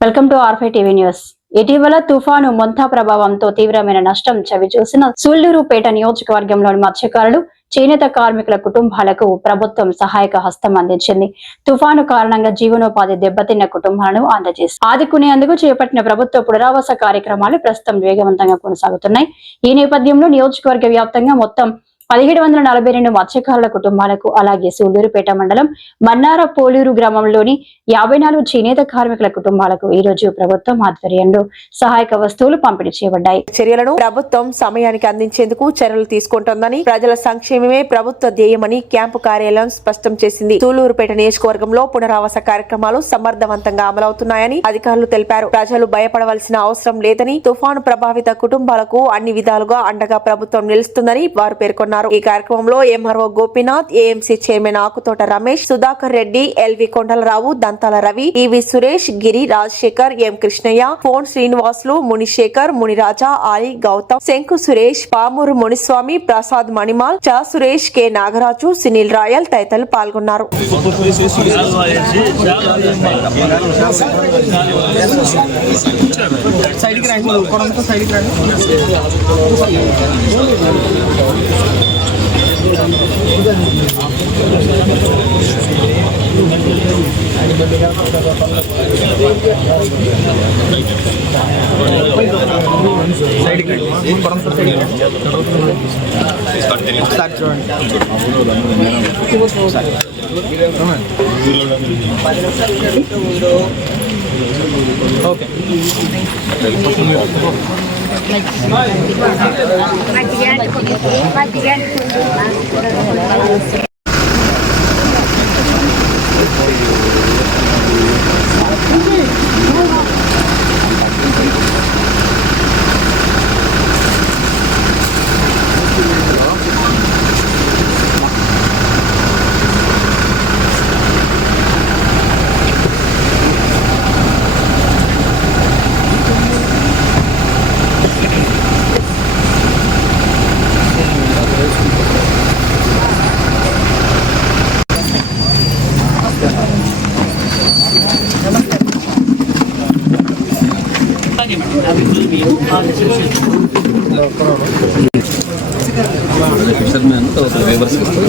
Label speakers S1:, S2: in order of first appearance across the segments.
S1: Welcome to RFI TV news. ఇటీవల తుఫాను మొంతా ప్రభావంతో తీవ్రమైన నష్టం చవిచూసిన సూళ్ళూరుపేట నియోజకవర్గంలోని మత్స్యకారులు చేనేత కార్మికుల కుటుంబాలకు ప్రభుత్వం సహాయక హస్తం అందించింది. తుఫాను కారణంగా జీవనోపాధి దెబ్బతిన్న కుటుంబాలను అందజేసి ఆదుకునేందుకు చేపట్టిన ప్రభుత్వ పునరావాస కార్యక్రమాలు ప్రస్తుతం వేగవంతంగా కొనసాగుతున్నాయి. ఈ నేపథ్యంలో నియోజకవర్గ వ్యాప్తంగా మొత్తం పదిహేడు వందల నలభై రెండు మత్స్యకారుల కుటుంబాలకు అలాగే సూళ్ళూరుపేట మండలం మన్నార పోలూరు గ్రామంలోని యాభై నాలుగు చేనేత కార్మికుల కుటుంబాలకు ఈ రోజు ప్రభుత్వం ఆధ్వర్యంలో సహాయక వస్తువులు పంపిణీ చేయబడ్డాయి.
S2: చర్యలను ప్రభుత్వం సమయానికి అందించేందుకు చర్యలు తీసుకుంటోందని ప్రజల సంక్షేమమే ప్రభుత్వ ధ్యేయమని క్యాంపు కార్యాలయం స్పష్టం చేసింది. సూళ్ళూరుపేట నియోజకవర్గంలో పునరావాస కార్యక్రమాలు సమర్థవంతంగా అమలవుతున్నాయని అధికారులు తెలిపారు. ప్రజలు భయపడవలసిన అవసరం లేదని తుఫాను ప్రభావిత కుటుంబాలకు అన్ని విధాలుగా అండగా ప్రభుత్వం నిలుస్తుందని వారు పేర్కొన్నారు. ఈ కార్యక్రమంలో MRO Gopinath AMC chairman Akutota Ramesh Sudhakar Reddy LV Kondalarao Dantala Ravi EV Suresh Giri Rajasekhar M Krishnaiah phone Srinivasulu Munisekhar Muniraja Ali Gautam Shanku Suresh Pamuru Muniswamy Prasad Manimal చా సురేష్ కె నాగరాజు సునీల్ రాయల్ తదితరులు పాల్గొన్నారు.
S3: సైడ్కి రండి కొడంతో సైడ్కి రండి ఓకే Материально. Материально.
S4: ఫిషర్మెన్ తర్వాత వేవర్స్
S5: ఉన్నాయి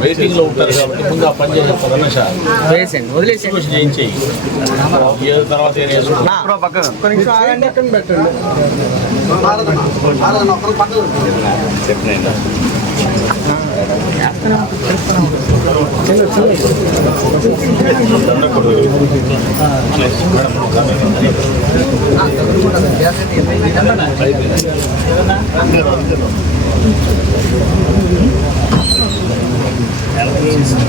S4: వెయిటింగ్లో ఉంటారు కాబట్టి ముందు ఆ పని చేసేస్తారు రమేష్
S3: వేసేయండి వదిలేసేయండి
S4: కొంచెం చేయించి ఏదో తర్వాత
S3: పెట్టండి.
S4: ఇవ్వండి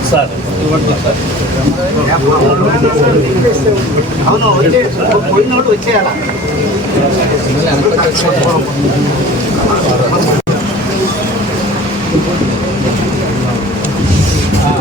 S4: సార్
S5: అవును వచ్చే పోయినోడు వచ్చేయాలా
S4: డీల్ రండి పోయిన ప్లేస్లో ఒక ఐదు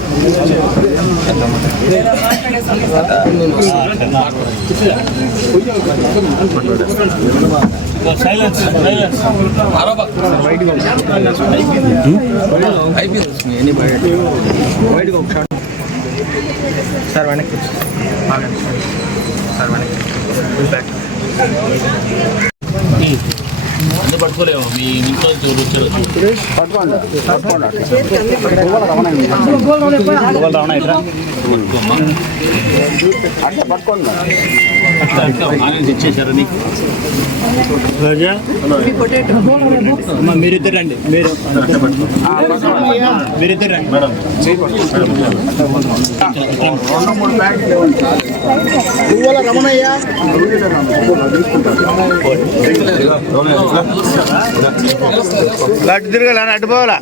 S3: సార్ వెనక్కి సార్ వెనక్కి బ్యాక్
S4: పట్టుకోలేము. మీ ఇంట్లో ఇచ్చేసారు నీకు?
S3: మీరిద్దరు రండి. మీరు మీరిద్దరు రండి. మేడం.
S5: రమణయ్య
S3: అటు తిరగాలి అటు పోవాలా?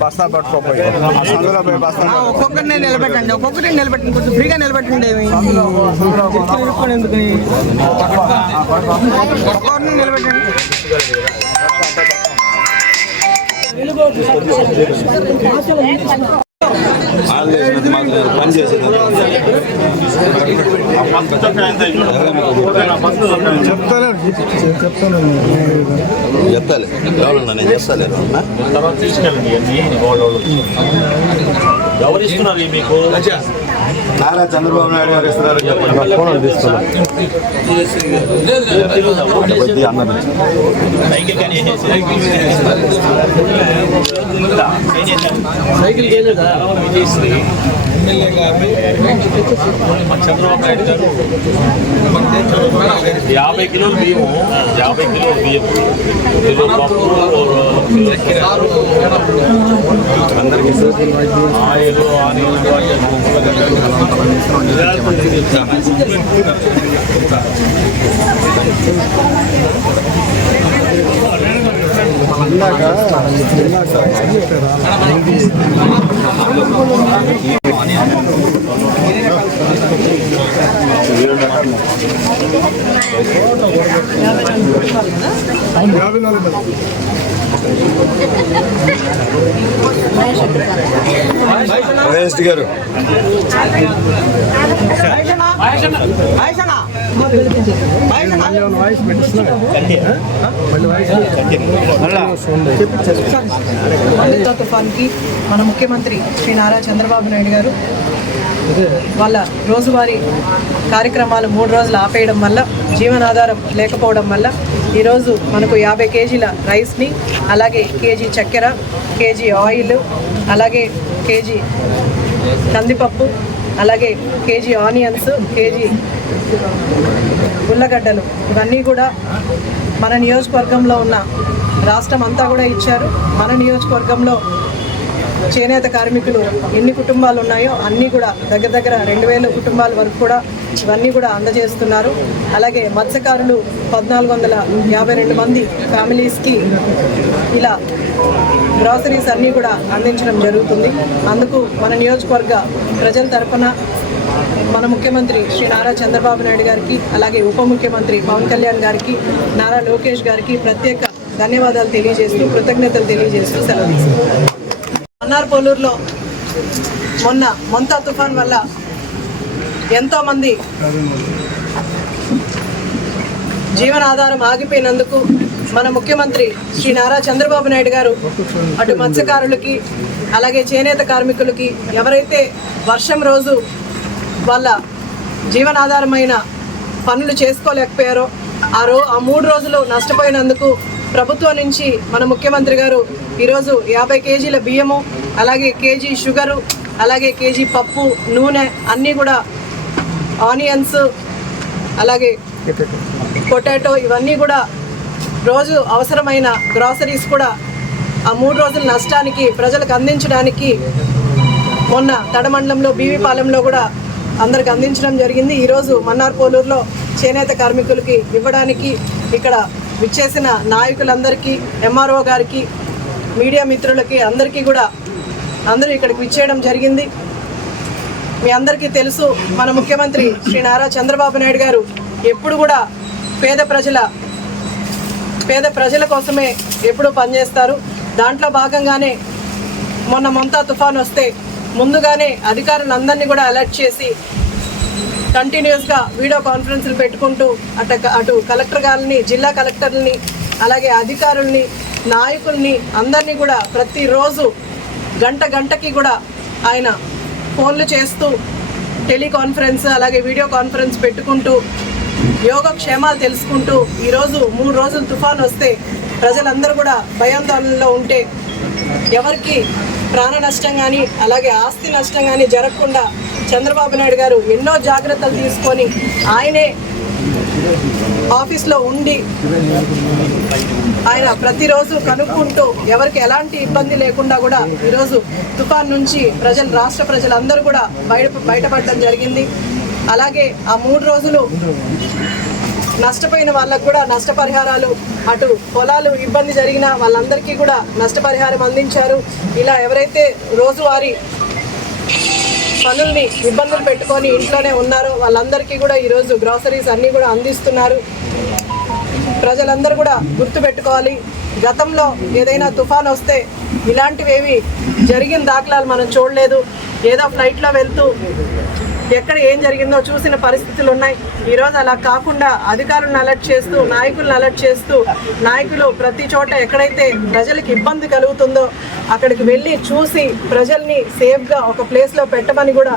S3: బస్తా పట్టుకోపోయి ఆ సందులో పోయి బస్తా
S6: ఒక్కొక్కరిని నిలబెట్టండి ఒక్కొక్కరిని నిలబెట్టండి కొంచెం ఫ్రీగా నిలబెట్టండి ఏమి? ఎందుకు? ఒక్కొక్కరిని నిలబెట్టండి
S4: పని చేసేది చెప్తాలే ఎవరన్నా నేను చెప్తాలే తర్వాత తీసుకెళ్ళండి ఎవరు ఇస్తున్నారు మీకు
S5: నారా చంద్రబాబు నాయుడు గారు ఇస్తున్నారు.
S4: సైకిల్ కానీ సైకిల్ విజయశ్రీ చంద్రబాబు నాయుడు గారు యాభై కిలోలు బియ్యము. యాభై కిలోలు బియ్యం కిలో పప్పు అందరికీ ఆయిల్ ఆనియన్
S5: వైఎస్ గారు.
S6: తుఫాన్కి మన ముఖ్యమంత్రి శ్రీ నారా చంద్రబాబు నాయుడు గారు వాళ్ళ రోజువారీ కార్యక్రమాలు మూడు రోజులు ఆపేయడం వల్ల జీవనాధారం లేకపోవడం వల్ల ఈరోజు మనకు యాభై కేజీల రైస్ని అలాగే కేజీ చక్కెర కేజీ ఆయిల్ అలాగే కేజీ కందిపప్పు అలాగే కేజీ ఆనియన్స్ కేజీ ఉల్లగడ్డలు. ఇవన్నీ కూడా మన నియోజకవర్గంలో ఉన్న రాష్ట్రం అంతా కూడా ఇచ్చారు. మన నియోజకవర్గంలో చేనేత కార్మికులు ఎన్ని కుటుంబాలు ఉన్నాయో అన్నీ కూడా దగ్గర దగ్గర రెండు వేల కుటుంబాల వరకు కూడా ఇవన్నీ కూడా అందజేస్తున్నారు. అలాగే మత్స్యకారులు పద్నాలుగు వందల యాభై రెండు మంది ఫ్యామిలీస్కి ఇలా గ్రాసరీస్ అన్నీ కూడా అందించడం జరుగుతుంది. అందుకు మన నియోజకవర్గ ప్రజల తరఫున మన ముఖ్యమంత్రి శ్రీ నారా చంద్రబాబు నాయుడు గారికి అలాగే ఉప ముఖ్యమంత్రి పవన్ కళ్యాణ్ గారికి నారా లోకేష్ గారికి ప్రత్యేక ధన్యవాదాలు తెలియజేస్తూ కృతజ్ఞతలు తెలియజేస్తూ సెలవు తీసుకుంటాను మొన్న మొంత తుఫాన్ వల్ల ఎంతోమంది జీవనాధారం ఆగిపోయినందుకు మన ముఖ్యమంత్రి శ్రీ నారా చంద్రబాబు నాయుడు గారు అటు మత్స్యకారులకి అలాగే చేనేత కార్మికులకి ఎవరైతే వర్షం రోజు వాళ్ళ జీవనాధారమైన పనులు చేసుకోలేకపోయారో ఆ రో ఆ మూడు రోజులు నష్టపోయినందుకు ప్రభుత్వం నుంచి మన ముఖ్యమంత్రి గారు ఈరోజు యాభై కేజీల బియ్యము అలాగే కేజీ షుగరు అలాగే కేజీ పప్పు నూనె అన్నీ కూడా ఆనియన్స్ అలాగే పొటాటో ఇవన్నీ కూడా రోజు అవసరమైన గ్రాసరీస్ కూడా ఆ మూడు రోజుల నష్టానికి ప్రజలకు అందించడానికి మొన్న తడమండలంలో బీవీపాలెంలో కూడా అందరికి అందించడం జరిగింది. ఈరోజు మన్నార్పోలూరులో చేనేత కార్మికులకి ఇవ్వడానికి ఇక్కడ విచ్చేసిన నాయకులందరికీ ఎంఆర్ఓ గారికి మీడియా మిత్రులకి అందరికీ కూడా అందరూ ఇక్కడికి విచ్చేయడం జరిగింది. మీ అందరికీ తెలుసు మన ముఖ్యమంత్రి శ్రీ నారా చంద్రబాబు నాయుడు గారు ఎప్పుడు కూడా పేద ప్రజల పేద ప్రజల కోసమే ఎప్పుడూ పనిచేస్తారు. దాంట్లో భాగంగానే మొన్న మొంతా తుఫాన్ వస్తే ముందుగానే అధికారులందరినీ కూడా అలర్ట్ చేసి కంటిన్యూస్గా వీడియో కాన్ఫరెన్స్లు పెట్టుకుంటూ అటు అటు కలెక్టర్ గారిని జిల్లా కలెక్టర్ని అలాగే అధికారుల్ని నాయకుల్ని అందరినీ కూడా ప్రతిరోజు గంట గంటకి కూడా ఆయన ఫోన్లు చేస్తూ టెలికాన్ఫరెన్స్ అలాగే వీడియో కాన్ఫరెన్స్ పెట్టుకుంటూ యోగక్షేమాలు తెలుసుకుంటూ ఈరోజు మూడు రోజులు తుఫాన్ వస్తే ప్రజలందరూ కూడా భయాందోళనలో ఉంటే ఎవరికి ప్రాణ నష్టం కానీ అలాగే ఆస్తి నష్టం కానీ జరగకుండా చంద్రబాబు నాయుడు గారు ఎన్నో జాగ్రత్తలు తీసుకొని ఆయనే ఆఫీస్లో ఉండి ఆయన ప్రతిరోజు కనుక్కుంటూ ఎవరికి ఎలాంటి ఇబ్బంది లేకుండా కూడా ఈరోజు తుఫాన్ నుంచి ప్రజలు రాష్ట్ర ప్రజలందరూ కూడా బయట బయటపడడం జరిగింది. అలాగే ఆ మూడు రోజులు నష్టపోయిన వాళ్ళకు కూడా నష్టపరిహారాలు అటు పొలాలు ఇబ్బంది జరిగిన వాళ్ళందరికీ కూడా నష్టపరిహారం అందించారు. ఇలా ఎవరైతే రోజువారీ పనుల్ని ఇబ్బందులు పెట్టుకొని ఇంట్లోనే ఉన్నారో వాళ్ళందరికీ కూడా ఈరోజు గ్రాసరీస్ అన్నీ కూడా అందిస్తున్నారు. ప్రజలందరూ కూడా గుర్తుపెట్టుకోవాలి. గతంలో ఏదైనా తుఫాన్ వస్తే ఇలాంటివేవి జరిగిన దాఖలాలు మనం చూడలేదు. ఏదో ఫ్లైట్లో వెళ్తూ ఎక్కడ ఏం జరిగిందో చూసిన పరిస్థితులు ఉన్నాయి. ఈరోజు అలా కాకుండా అధికారులను అలర్ట్ చేస్తూ నాయకులను అలర్ట్ చేస్తూ నాయకులు ప్రతి చోట ఎక్కడైతే ప్రజలకు ఇబ్బంది కలుగుతుందో అక్కడికి వెళ్ళి చూసి ప్రజల్ని సేఫ్గా ఒక ప్లేస్లో పెట్టమని కూడా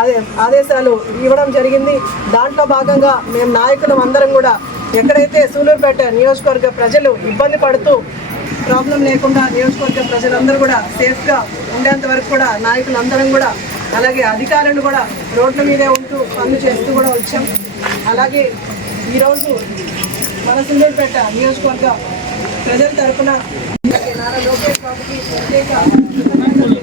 S6: అదే ఆదేశాలు ఇవ్వడం జరిగింది. దాంట్లో భాగంగా మేము నాయకులం అందరం కూడా ఎక్కడైతే సూలూరుపేట నియోజకవర్గ ప్రజలు ఇబ్బంది పడుతూ ప్రాబ్లం లేకుండా నియోజకవర్గ ప్రజలందరూ కూడా సేఫ్గా ఉండేంత వరకు కూడా నాయకులందరం కూడా అలాగే అధికారులు కూడా రోడ్ల మీదే ఉంటూ పనులు చేస్తూ కూడా వచ్చాం. అలాగే ఈరోజు మన సుందరపేట నియోజకవర్గ ప్రజల తరఫున నారా లోకేష్ బాబుకి ప్రత్యేక కృతజ్ఞతలు